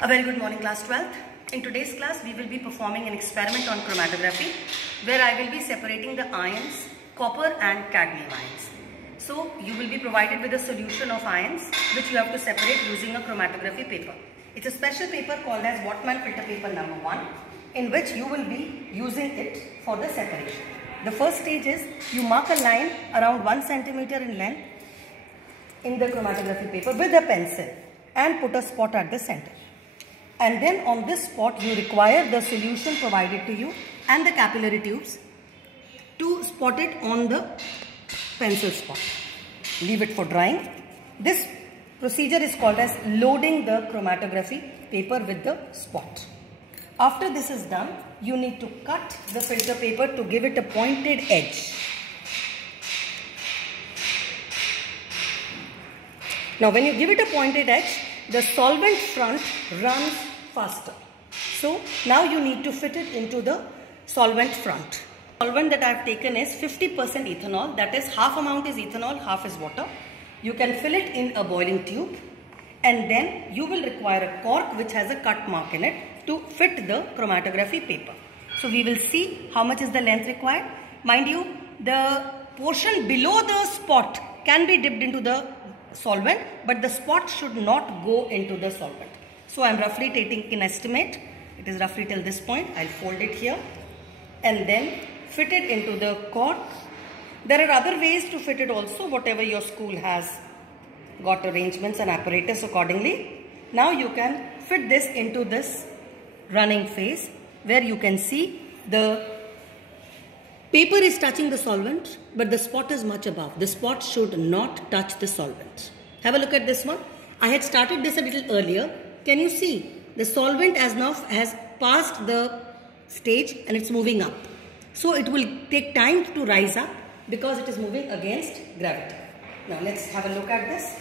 A very good morning, class 12th. In today's class, we will be performing an experiment on chromatography where I will be separating the ions, copper and cadmium ions. So, you will be provided with a solution of ions which you have to separate using a chromatography paper. It's a special paper called as Whatman filter paper number 1 in which you will be using it for the separation. The first stage is you mark a line around 1 centimeter in length in the chromatography paper with a pencil and put a spot at the center. And then on this spot you require the solution provided to you and the capillary tubes to spot it on the pencil spot. Leave it for drying. This procedure is called as loading the chromatography paper with the spot. After this is done, you need to cut the filter paper to give it a pointed edge. Now when you give it a pointed edge, the solvent front runs faster. So now you need to fit it into the solvent front. Solvent that I have taken is 50% ethanol, that is half amount is ethanol, half is water. You can fill it in a boiling tube and then you will require a cork which has a cut mark in it to fit the chromatography paper. So we will see how much is the length required. Mind you, the portion below the spot can be dipped into the solvent, but the spot should not go into the solvent. So I am roughly taking an estimate. It is roughly till this point. I'll fold it here and then fit it into the cork. There are other ways to fit it also, whatever your school has got arrangements and apparatus accordingly. Now you can fit this into this running phase where you can see the paper is touching the solvent, but the spot is much above. The spot should not touch the solvent. Have a look at this one. I had started this a little earlier. Can you see? The solvent as now has passed the stage and it's moving up. So it will take time to rise up because it is moving against gravity. Now let's have a look at this.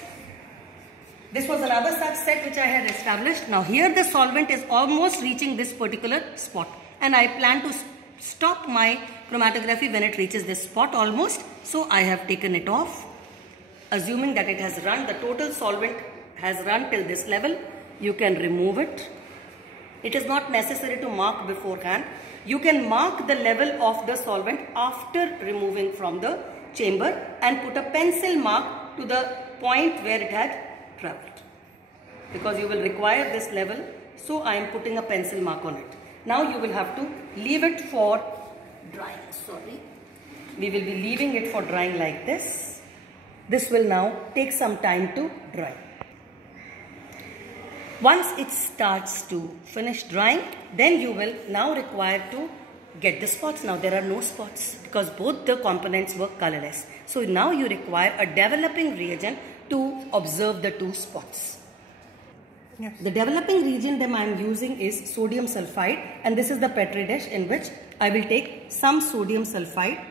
This was another such set which I had established. Now here the solvent is almost reaching this particular spot and I plan to stop my chromatography when it reaches this spot almost. So I have taken it off, assuming that it has run, the total solvent has run till this level. You can remove it. It is not necessary to mark beforehand. You can mark the level of the solvent after removing from the chamber and put a pencil mark to the point where it had traveled. Because you will require this level, so I am putting a pencil mark on it. Now you will have to leave it for drying. Sorry. We will be leaving it for drying like this. This will now take some time to dry. Once it starts to finish drying, then you will now require to get the spots. Now there are no spots because both the components were colorless. So now you require a developing reagent to observe the two spots. Yes. The developing reagent that I am using is sodium sulfide, and this is the Petri dish in which I will take some sodium sulfide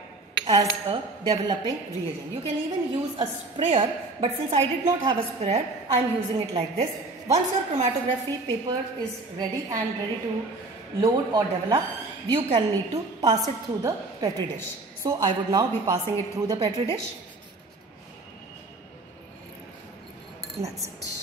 as a developing reagent. You can even use a sprayer, but since I did not have a sprayer, I am using it like this. Once your chromatography paper is ready and ready to load or develop, you can need to pass it through the Petri dish. So I would now be passing it through the Petri dish. And that's it.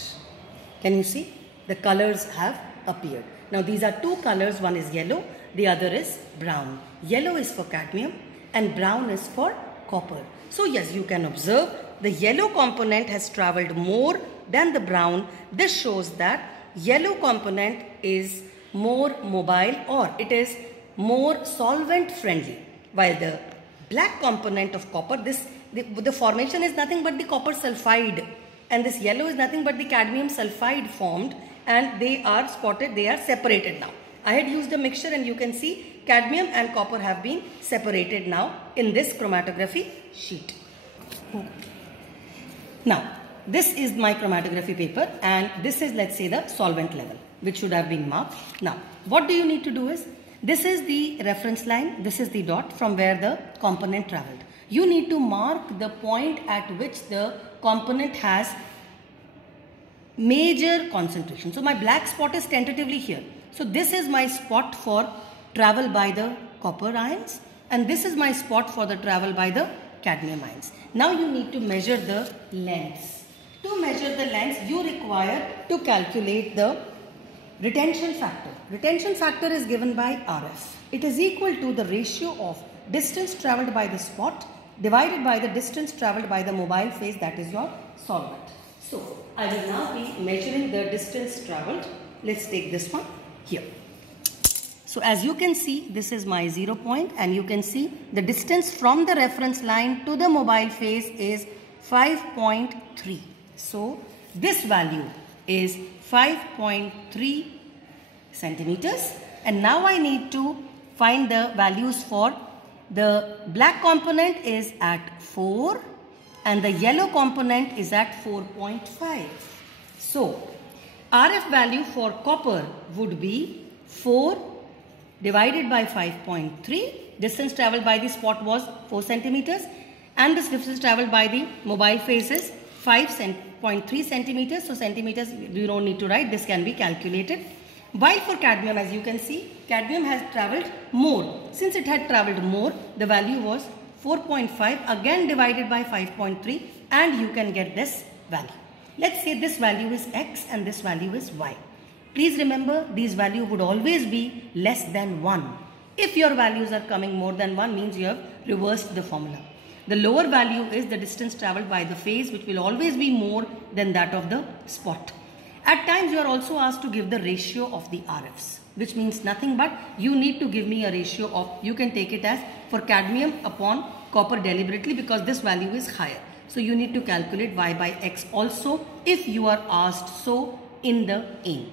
Can you see? The colors have appeared. Now these are two colors. One is yellow, the other is brown. Yellow is for cadmium and brown is for copper. So yes, you can observe the yellow component has traveled more than the brown. This shows that yellow component is more mobile or it is more solvent friendly, while the black component of copper, the formation is nothing but the copper sulfide, and this yellow is nothing but the cadmium sulfide formed, and they are spotted, they are separated now. I had used a mixture and you can see cadmium and copper have been separated now in this chromatography sheet. Now this is my chromatography paper and this is, let's say, the solvent level which should have been marked. Now what do you need to do is, this is the reference line, this is the dot from where the component traveled. You need to mark the point at which the component has major concentration. So my black spot is tentatively here. So this is my spot for travel by the copper ions and this is my spot for the travel by the cadmium ions. Now you need to measure the lengths. To measure the lengths, you require to calculate the retention factor. Retention factor is given by RF. It is equal to the ratio of distance travelled by the spot divided by the distance travelled by the mobile phase, that is your solvent. So, I will now be measuring the distance travelled. Let's take this one here. So, as you can see, this is my 0 point, and you can see the distance from the reference line to the mobile phase is 5.3. So, this value is 5.3 centimeters, and now I need to find the values for the black component is at 4 and the yellow component is at 4.5. So, RF value for copper would be 4 divided by 5.3. Distance travelled by the spot was 4 centimeters, and this distance travelled by the mobile phase is 5.3 centimeters. So, centimeters you don't need to write, this can be calculated. While for cadmium, as you can see, cadmium has travelled more. Since it had travelled more, the value was 4.5 again divided by 5.3, and you can get this value. Let's say this value is x and this value is y. Please remember, these values would always be less than 1. If your values are coming more than 1, means you have reversed the formula. The lower value is the distance travelled by the phase, which will always be more than that of the spot. At times you are also asked to give the ratio of the RFs, which means nothing but you need to give me a ratio of, you can take it as for cadmium upon copper deliberately, because this value is higher. So you need to calculate y by x also if you are asked so in the aim.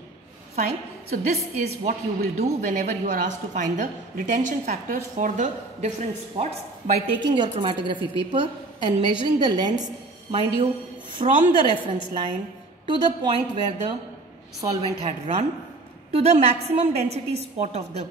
Fine. So this is what you will do whenever you are asked to find the retention factors for the different spots, by taking your chromatography paper and measuring the lengths, mind you, from the reference line to the point where the solvent had run, to the maximum density spot of the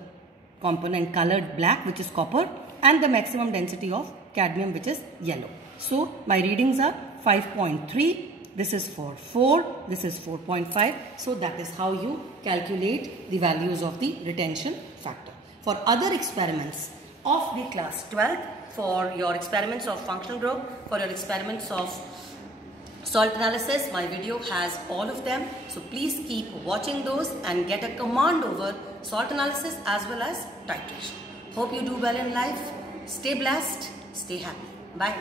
component colored black, which is copper, and the maximum density of cadmium, which is yellow. So my readings are 5.3, this is for 4, this is 4.5. So that is how you calculate the values of the retention factor. For other experiments of the class 12, for your experiments of functional group, for your experiments of salt analysis, my video has all of them. So please keep watching those and get a command over salt analysis as well as titration. Hope you do well in life. Stay blessed. Stay happy. Bye.